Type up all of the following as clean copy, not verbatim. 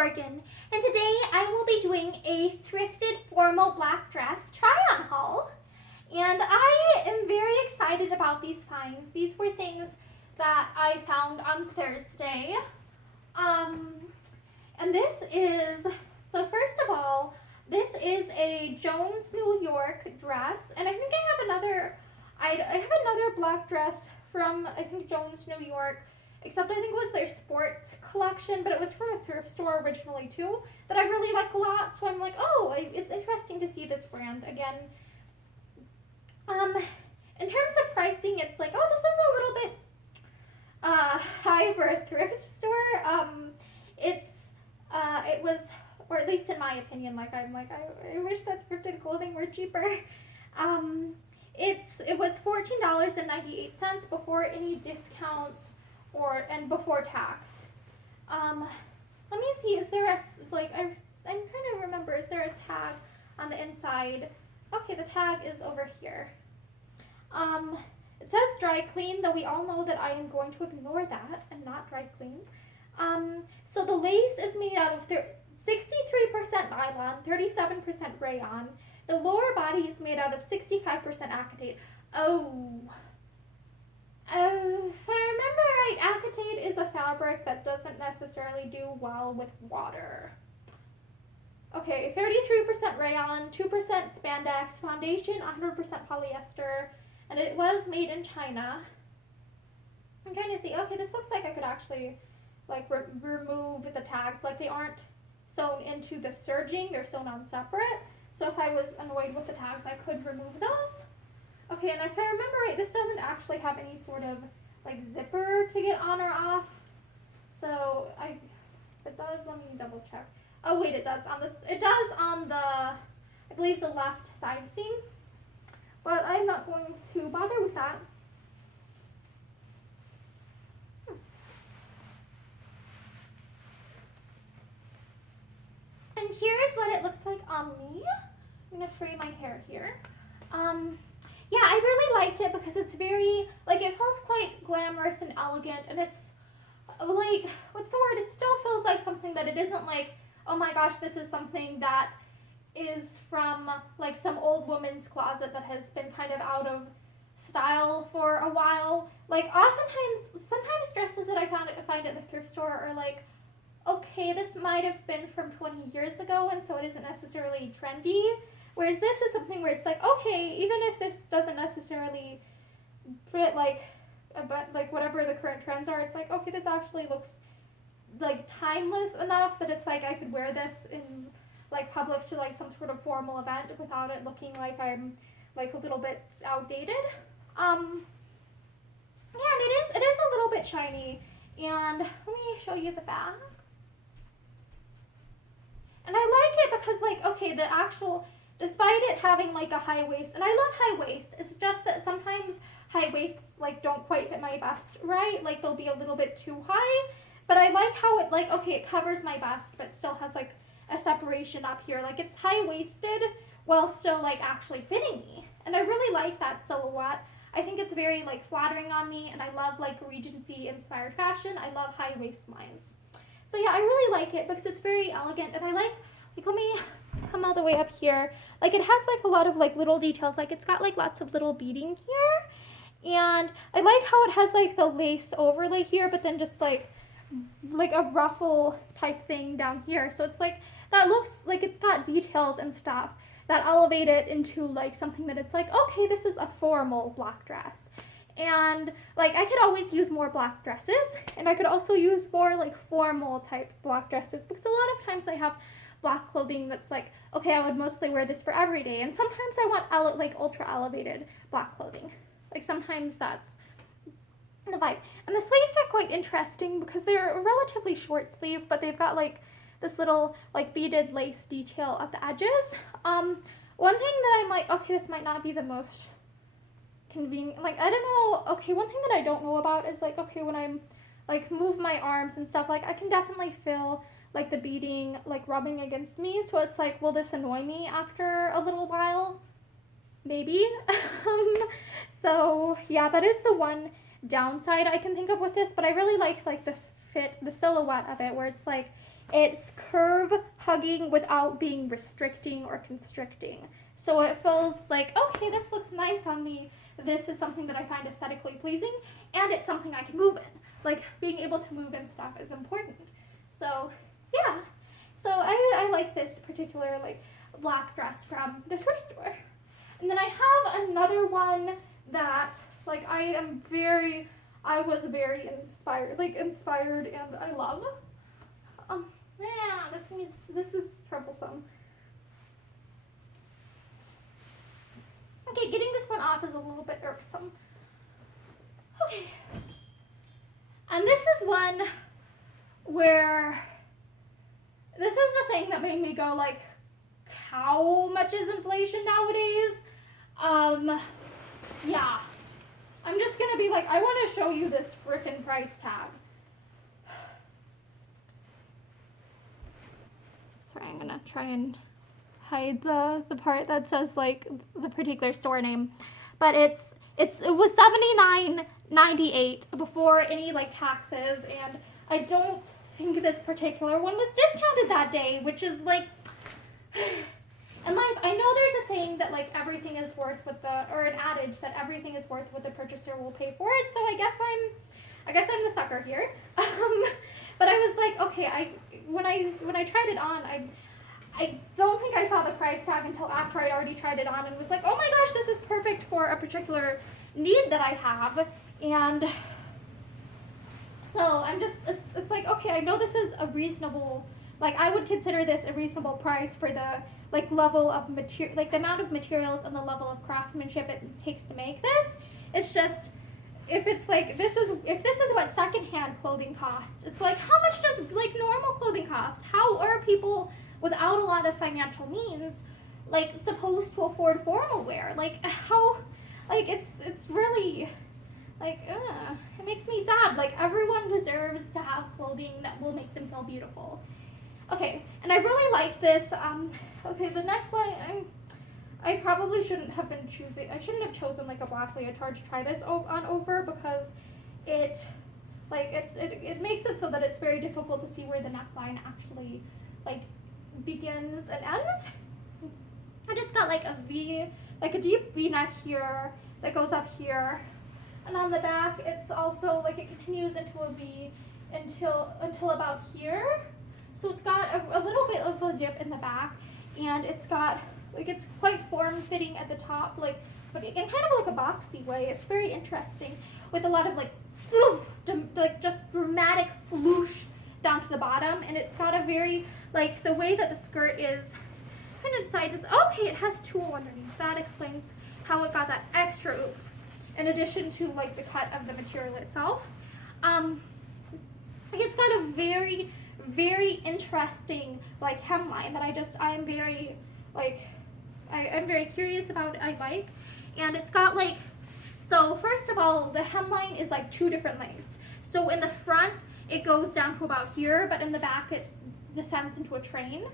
Morgan, and today I will be doing a thrifted formal black dress try-on haul. And I am very excited about these finds. These were things that I found on Thursday. And this is, so first of all, this is a Jones, New York dress. And I think I have another black dress from, I think, Jones, New York, except I think it was their sports collection, but it was from a thrift store originally too, that I really like a lot. So I'm like, oh, it's interesting to see this brand again. In terms of pricing, it's like, oh, this is a little bit high for a thrift store. It was, or at least in my opinion, I wish that thrifted clothing were cheaper. It was $14.98 before any discounts and before tax. Let me see, is there I'm trying to remember, is there a tag on the inside? Okay, the tag is over here. It says dry clean, though we all know that I am going to ignore that and not dry clean. So the lace is made out of 63% nylon, 37% rayon. The lower body is made out of 65% acetate. Oh. If I remember right, acetate is a fabric that doesn't necessarily do well with water. Okay, 33% rayon, 2% spandex, foundation 100% polyester, and it was made in China. I'm trying to see, okay, this looks like I could actually remove the tags. They aren't sewn into the serging, they're sewn on separate. So if I was annoyed with the tags, I could remove those. Okay, and if I remember right, this doesn't actually have any sort of zipper to get on or off. So it does, let me double check. Oh wait, it does on the, I believe the left side seam. But I'm not going to bother with that. And here's what it looks like on me. I'm gonna free my hair here. Yeah, I really liked it because it's very, it feels quite glamorous and elegant, and it's, what's the word? It still feels like something that it isn't oh my gosh, this is something that is from, some old woman's closet that has been kind of out of style for a while. Sometimes dresses that I find at the thrift store are okay, this might have been from 20 years ago, and so it isn't necessarily trendy. Whereas this is something where it's okay, even if this doesn't necessarily fit whatever the current trends are, it's okay, this actually looks timeless enough that it's I could wear this in public to some sort of formal event without it looking like I'm a little bit outdated. Yeah, and it is a little bit shiny. And let me show you the back. And I like it because okay, the actual, despite it having a high waist, and I love high waist, it's just that sometimes high waists don't quite fit my bust right, they'll be a little bit too high, but I like how it okay, it covers my bust but still has a separation up here, it's high waisted while still actually fitting me, and I really like that silhouette. I think it's very flattering on me, and I love Regency inspired fashion. I love high waistlines. So yeah, I really like it because it's very elegant, and I let me come all the way up here. It has a lot of little details. It's got lots of little beading here, and I like how it has the lace overlay here, but then just a ruffle type thing down here. So it's that looks it's got details and stuff that elevate it into something that it's okay, this is a formal black dress. And I could always use more black dresses, and I could also use more formal type black dresses, because a lot of times I have black clothing that's okay, I would mostly wear this for every day, and sometimes I want ultra elevated black clothing. Sometimes that's the vibe. And the sleeves are quite interesting because they're a relatively short sleeve, but they've got this little beaded lace detail at the edges. One thing that I'm okay, this might not be the most convenient, I don't know, okay, one thing that I don't know about is okay, when I'm move my arms and stuff, I can definitely feel the beading rubbing against me, so it's will this annoy me after a little while? Maybe. So yeah, that is the one downside I can think of with this, but I really like the fit the silhouette of it, where it's like, it's curve hugging without being restricting or constricting. So it feels like, okay, this looks nice on me. This is something that I find aesthetically pleasing, and it's something I can move in. Like, being able to move and stuff is important. So, yeah. So I like this particular, like, black dress from the thrift store. And then I have another one that, like, I was very inspired and I love. Yeah, this is troublesome. Okay, getting this one off is a little bit irksome. Okay. And this is one where, this is the thing that made me go like, how much is inflation nowadays? Yeah. I'm just gonna be like, I want to show you this frickin' price tag. Sorry, I'm gonna try and hide the part that says like the particular store name, but it was $79.98 before any like taxes, and I don't think this particular one was discounted that day, which is like, and like, I know there's a saying that like everything is worth what or an adage that everything is worth what the purchaser will pay for it, so I guess I'm the sucker here. But I was like, okay, when I tried it on, I don't think I saw the price tag until after I'd already tried it on and was like, oh my gosh, this is perfect for a particular need that I have. And so I'm just, it's like, okay, I know this is a reasonable, like, I would consider this a reasonable price for the, like, level of material, like, the amount of materials and the level of craftsmanship it takes to make this. It's just, if it's like, if this is what secondhand clothing costs, it's like, how much does, like, normal clothing cost? How are people without a lot of financial means, like, supposed to afford formal wear? Like, how, like, it's really, like, it makes me sad. Like, everyone deserves to have clothing that will make them feel beautiful. Okay, and I really like this, okay, the neckline, I probably shouldn't have chosen like a black leotard to try this on over, because it makes it so that it's very difficult to see where the neckline actually, like, begins and ends. And it's got like a V, like a deep V neck here that goes up here, and on the back it's also like, it continues into a V until about here. So it's got a little bit of a dip in the back, and it's got, like, it's quite form-fitting at the top, like, but in kind of like a boxy way. It's very interesting, with a lot of like floof, like just dramatic floosh down to the bottom, and it's got a very, like, the way that the skirt is kind of decided is, okay, it has tulle underneath. That explains how it got that extra oof, in addition to like the cut of the material itself. It's got a very, very interesting like hemline that I'm very like, I'm very curious about. I like, and it's got like, so first of all, the hemline is like two different lengths. So in the front it goes down to about here, but in the back it descends into a train.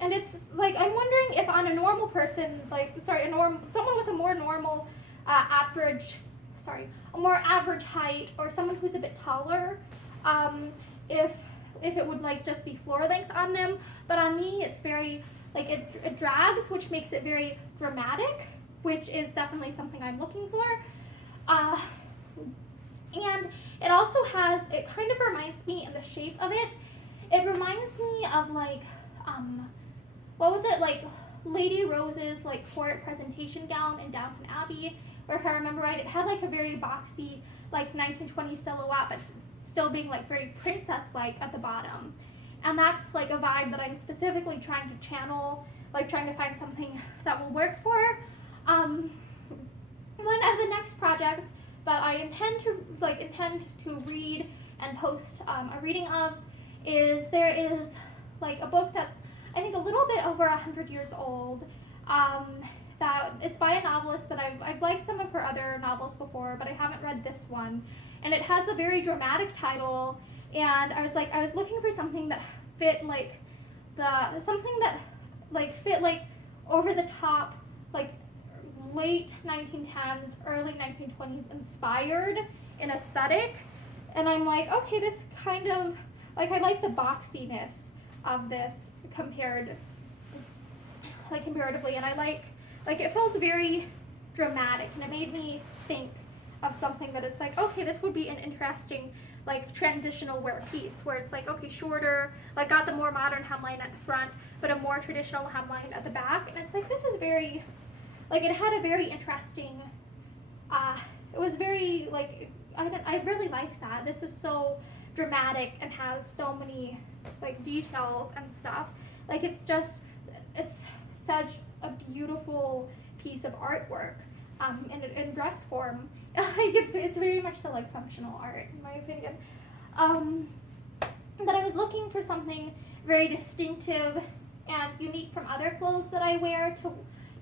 And it's like, I'm wondering if on a normal person, like, someone with a more normal a more average height, or someone who's a bit taller, if it would like just be floor length on them. But on me, it's very, like, it drags, which makes it very dramatic, which is definitely something I'm looking for. And it also has, it kind of reminds me in the shape of it, it reminds me of like, what was it, like Lady Rose's like court presentation gown in Downton Abbey, or if I remember right, it had like a very boxy, like 1920s silhouette, but still being like very princess-like at the bottom. And that's like a vibe that I'm specifically trying to channel, like trying to find something that will work for. One of the next projects that I intend to read and post a reading of is, there is like a book that's, I think, a little bit over 100 years old. That it's by a novelist that I've liked some of her other novels before, but I haven't read this one. And it has a very dramatic title, and I was looking for something that fit like fit like over the top, like late 1910s, early 1920s inspired in aesthetic. And I'm like, okay, this kind of, like, I like the boxiness of this comparatively, and I like, it feels very dramatic, and it made me think of something that it's like, okay, this would be an interesting, like, transitional wear piece, where it's like, okay, shorter, like, got the more modern hemline at the front, but a more traditional hemline at the back, and it's like, this is very, like, it had a very interesting, it was very, like, I really liked that. This is so dramatic and has so many, like, details and stuff. Like, it's such a beautiful piece of artwork, in dress form. Like, it's very much so, like, functional art, in my opinion. But I was looking for something very distinctive and unique from other clothes that I wear to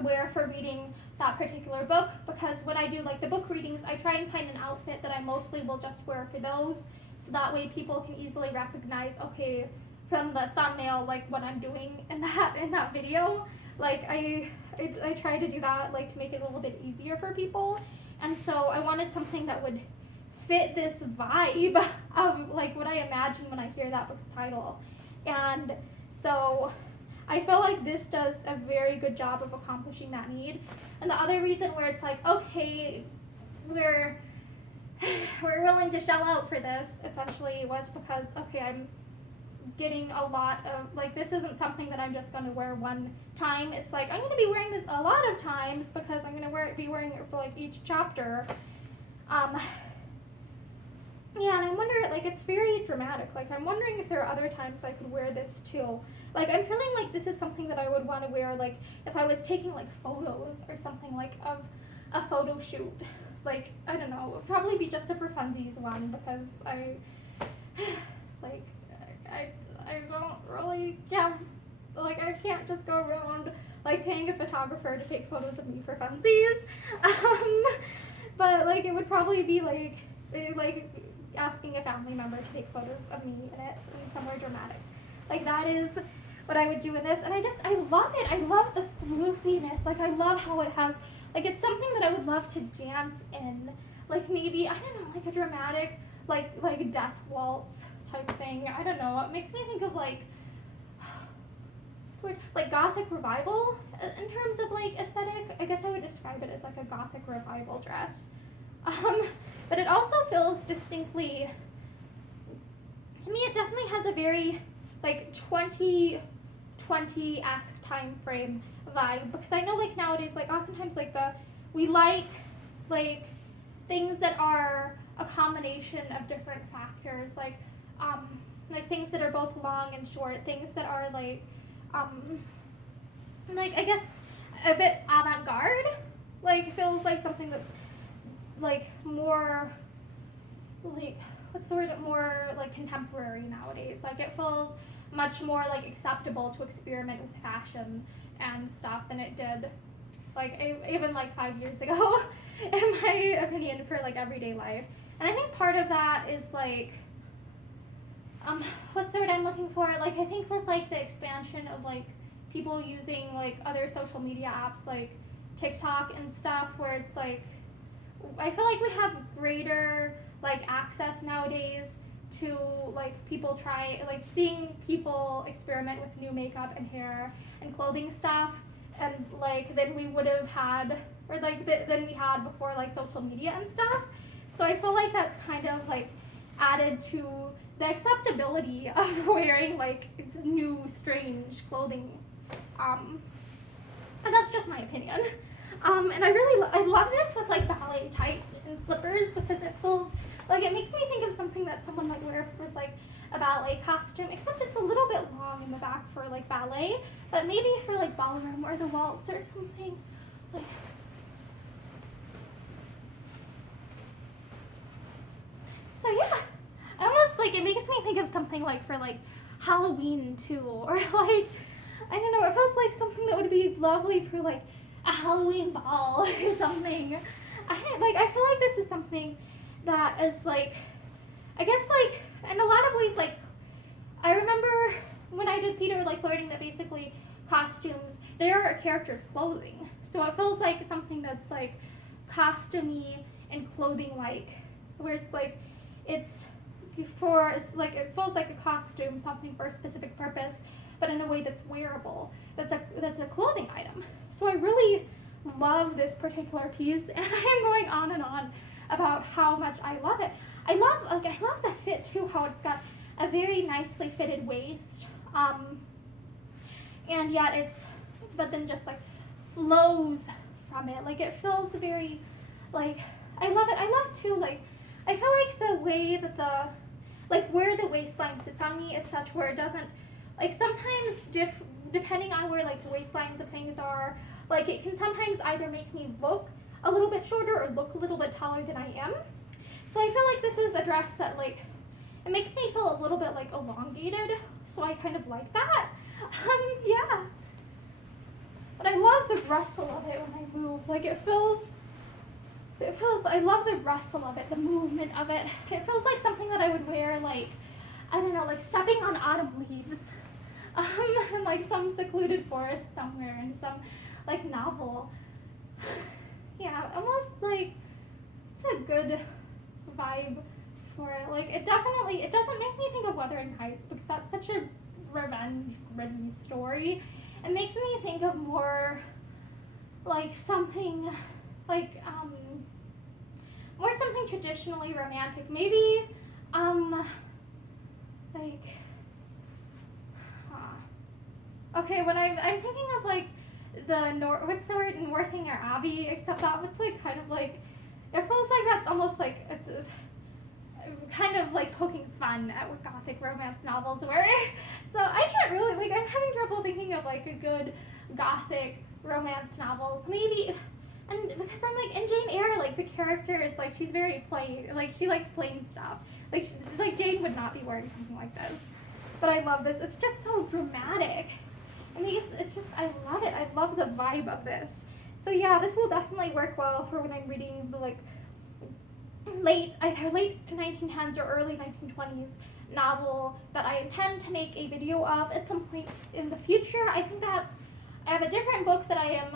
wear for reading that particular book, because when I do, like, the book readings, I try and find an outfit that I mostly will just wear for those, so that way people can easily recognize, okay, from the thumbnail, like, what I'm doing in that video. Like, I try to do that, like, to make it a little bit easier for people, and so I wanted something that would fit this vibe of, like, what I imagine when I hear that book's title. And so I feel like this does a very good job of accomplishing that need. And the other reason where it's like, okay, we're willing to shell out for this, essentially, was because, okay, I'm getting a lot of, like, this isn't something that I'm just going to wear one time. It's like, I'm going to be wearing this a lot of times, because I'm going to be wearing it for, like, each chapter. Yeah, and I wonder, like, it's very dramatic. Like, I'm wondering if there are other times I could wear this too. Like, I'm feeling like this is something that I would want to wear, like, if I was taking, like, photos or something, like, of a photo shoot. Like, I don't know, it would probably be just a for funsies one, because I don't really have, like, I can't just go around, like, paying a photographer to take photos of me for funsies. But, like, it would probably be, like, asking a family member to take photos of me in it, in somewhere dramatic. Like, that is what I would do in this, and I love it. I love the floofiness. Like, I love how it has, like, it's something that I would love to dance in. Like, maybe, I don't know, like a dramatic, like death waltz type thing. I don't know. It makes me think of, like, what's the word? Like, Gothic revival in terms of, like, aesthetic. I guess I would describe it as, like, a Gothic revival dress. But it also feels distinctly, to me, it definitely has a very, like, 2020-esque time frame vibe, because I know, like, nowadays, like, oftentimes, like, we like things that are a combination of different factors, like things that are both long and short, things that are, like, I guess a bit avant-garde, like, feels like something that's, like, more, like, what's the word, more, like, contemporary nowadays. Like, it feels much more, like, acceptable to experiment with fashion and stuff than it did, like, even, like, 5 years ago, in my opinion, for, like, everyday life. And I think part of that is, like, what's the word I'm looking for? Like, I think with, like, the expansion of, like, people using, like, other social media apps, like TikTok and stuff, where it's, like, I feel like we have greater, like, access nowadays to, like, people seeing people experiment with new makeup and hair and clothing stuff, and, like, than we would have had, or, like, than we had before, like, social media and stuff. So I feel like that's kind of, like, added to the acceptability of wearing, like, new, strange clothing. And that's just my opinion. And I love this with, like, ballet tights and slippers, because it feels, like, it makes me think of something that someone might wear if it was, like, a ballet costume, except it's a little bit long in the back for, like, ballet, but maybe for, like, ballroom or the waltz or something, like. So yeah, almost, like, it makes me think of something, like, for, like, Halloween too, or, like, I don't know, it feels like something that would be lovely for, like, a Halloween ball or something. I feel like this is something that is, like, I guess, like, in a lot of ways, like, I remember when I did theater, like, learning that basically costumes, they are a character's clothing. So it feels like something that's like costumey and clothing like, where it's like it's like it feels like a costume, something for a specific purpose, but in a way that's wearable. That's a clothing item. So I really love this particular piece, and I am going on and on about how much I love it. I love the fit too, how it's got a very nicely fitted waist, and yet but then just like flows from it. Like it feels very, like, I love it. I love too, like, I feel like the way that where the waistline sits on me is such where it doesn't, like, sometimes depending on where like the waistlines of things are, like it can sometimes either make me look a little bit shorter or look a little bit taller than I am. So I feel like this is a dress that, like, it makes me feel a little bit like elongated, so I kind of like that. Yeah. But I love the rustle of it when I move. Like it feels, I love the rustle of it, the movement of it. It feels like something that I would wear, like, I don't know, like stepping on autumn leaves. In like some secluded forest somewhere in some like novel. Yeah, almost like it's a good vibe for it. Like it doesn't make me think of Wuthering Heights because that's such a revenge gritty story. It makes me think of more like something like more something traditionally romantic. Maybe like okay, when I'm thinking of like what's the word, Northanger Abbey, except that was like kind of like, it feels like that's almost like it's kind of like poking fun at what Gothic romance novels were. So I can't really, like, I'm having trouble thinking of like a good Gothic romance novels. Maybe, and because I'm like, in Jane Eyre, like the character is like, she's very plain, like she likes plain stuff. Like Jane would not be wearing something like this. But I love this. It's just so dramatic. I mean, it's just, I love it. I love the vibe of this. So yeah, this will definitely work well for when I'm reading the like either late 1910s or early 1920s novel that I intend to make a video of at some point in the future. I have a different book that I am,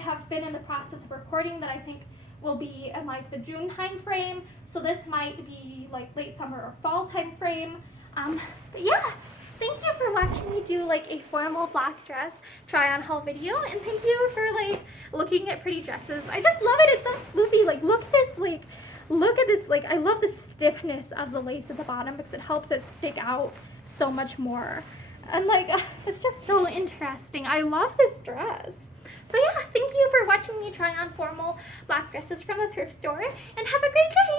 have been in the process of recording that I think will be in like the June time frame. So this might be like late summer or fall time frame. But yeah. Thank you for watching me do like a formal black dress try on haul video, and thank you for like looking at pretty dresses. I just love it. It's so floofy. Like look at this, like I love the stiffness of the lace at the bottom because it helps it stick out so much more. And like it's just so interesting. I love this dress. So yeah, thank you for watching me try on formal black dresses from the thrift store, and have a great day.